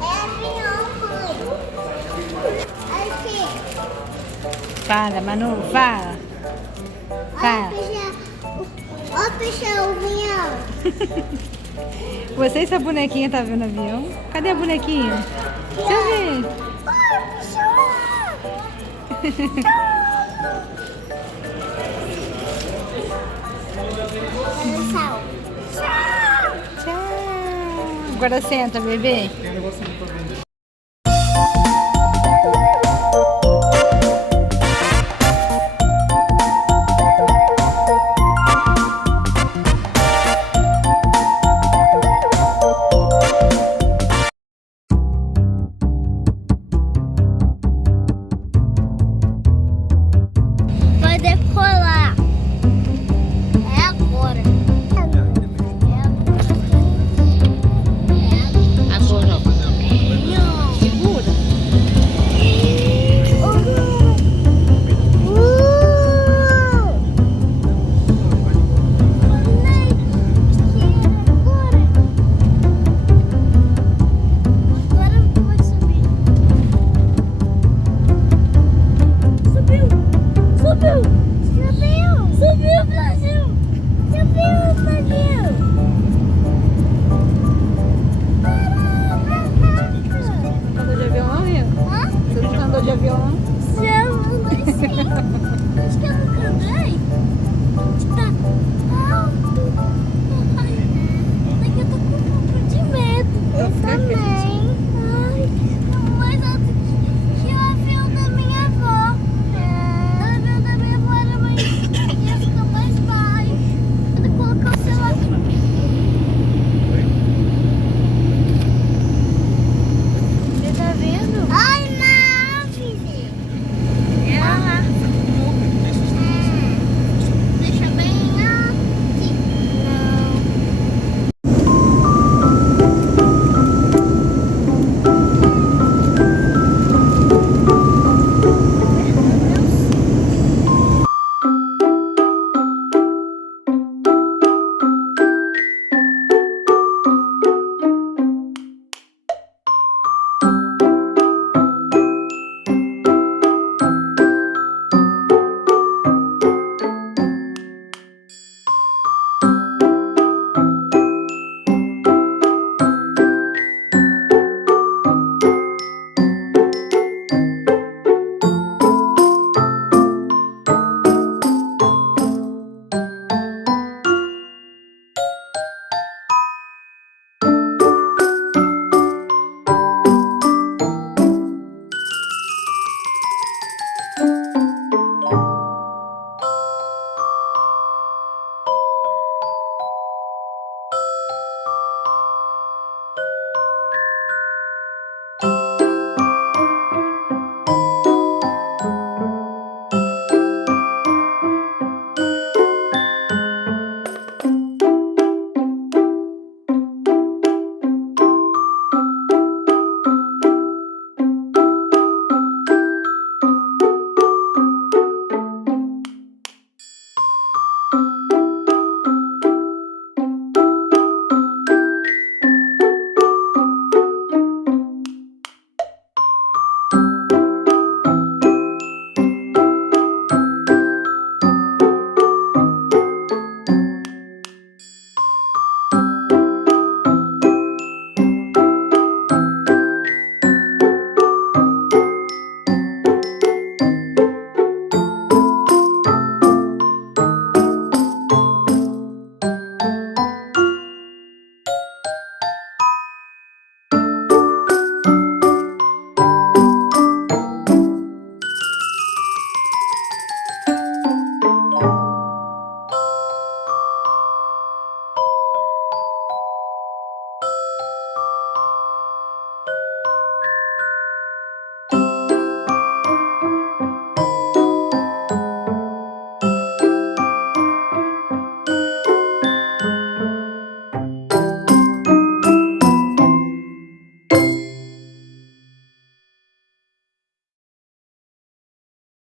avião, mãe. Aqui. Fala, Manu, fala. Fala. Ó, peixe, o avião. Você e essa bonequinha tá vendo o avião? Cadê a bonequinha? Deixa eu ver. Tchau. Tchau. Agora senta, bebê. Vai decolar. É agora. Agora, ó. Segura. Agora vai subir. Subiu! Subiu, Brasil! Subiu, Brasil! Andou de avião não, Rio? Hã? Você nunca andou de avião não? Eu andei sim. Acho que eu nunca andei. Tá alto. Ai, daqui eu tô com um pouco de medo. Eu também.